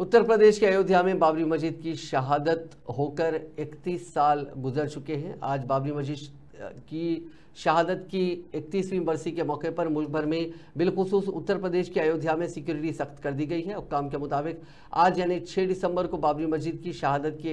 उत्तर प्रदेश के अयोध्या में बाबरी मस्जिद की शहादत होकर 31 साल गुजर चुके हैं। आज बाबरी मस्जिद की शहादत की 31वीं बरसी के मौके पर मुल्क भर में बिलखुसूस उत्तर प्रदेश के अयोध्या में सिक्योरिटी सख्त कर दी गई है। हुक्काम के मुताबिक आज यानी 6 दिसंबर को बाबरी मस्जिद की शहादत की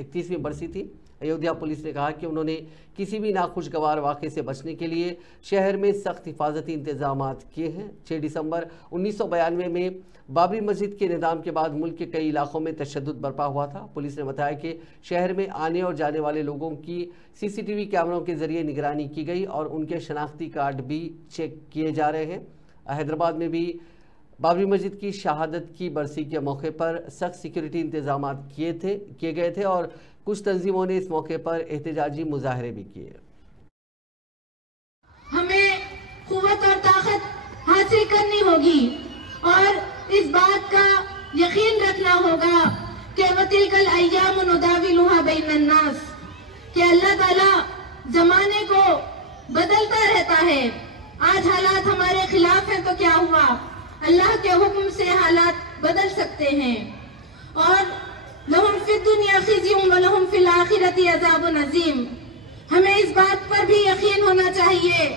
31वीं बरसी थी। अयोध्या पुलिस ने कहा कि उन्होंने किसी भी नाखुशगवार वाक़े से बचने के लिए शहर में सख्त हिफाजती इंतजाम किए हैं। 6 दिसंबर 1992 में बाबरी मस्जिद के निज़ाम के बाद मुल्क के कई इलाकों में तशद्दुद बरपा हुआ था। पुलिस ने बताया कि शहर में आने और जाने वाले लोगों की CCTV कैमरों के जरिए निगरानी की गई और उनके शनाख्ती कार्ड भी चेक किए जा रहे हैं। हैदराबाद में भी बाबरी मस्जिद की शहादत की बरसी के मौके पर सख्त सिक्योरिटी इंतजाम किए गए थे और कुछ तंजीमों ने इस मौके पर एहतजाजी मुजाहरे भी किए। हमें कुव्वत और ताकत हासिल करनी होगी और इस बात का यकीन रखना होगा कि वतिलकल अय्याम नुदाविलुहा बैनन नास, कि अल्लाह ताला जमाने को बदलता रहता है। आज हालात हमारे खिलाफ हैं तो क्या हुआ, अल्लाह के हुक्म से हालात बदल सकते हैं। और लहुम फिद दुनिया खिज़्युम व लहुम फिल आखिरति अज़ाबुन अज़ीम। हमें इस बात पर भी यकीन होना चाहिए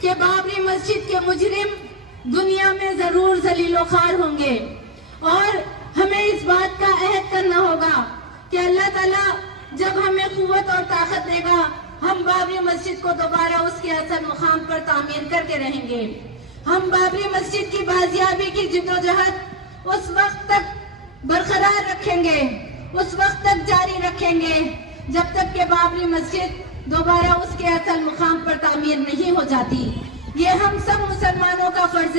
कि बाबरी मस्जिद के मुजरिम दुनिया में जरूर जलीलो ख़ार होंगे और हमें इस बात का अहद करना होगा कि अल्लाह ताला जब हमें कुव्वत और ताकत देगा, हम बाबरी मस्जिद को दोबारा उसके असल मुकाम पर तामीर करके रहेंगे। हम बाबरी मस्जिद की बाजियाबी की जिद्दोजहद उस वक्त तक बरकरार रखेंगे, उस वक्त तक जारी रखेंगे जब तक कि बाबरी मस्जिद दोबारा उसके असल मुकाम पर तामीर नहीं हो जाती। ये हम सब मुसलमानों का फर्ज